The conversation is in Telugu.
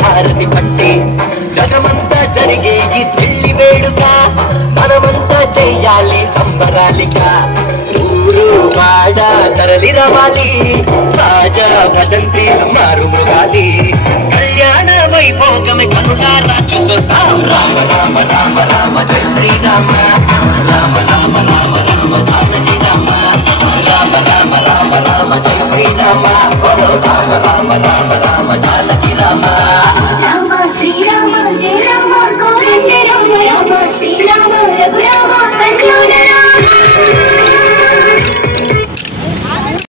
హారతి పట్టి జగమంతా జరిగే ఈ పెళ్లి వేడుక మనమంతా చెయ్యాలి సంబరాలిక ఊరు వాడ తరలి రావాలి రాజా భజంత్రీలు మారుమృగాలి కళ్యాణ వైభోగమే కనులారా చూసొద్దాం రామ రామ రామ రామ జయ శ్రీరామ రామ రామ రామ రామ జానకి రామ రామ రామ రామ రామ జయ శ్రీరామ రామ రామ రామ రామ జానకి రామ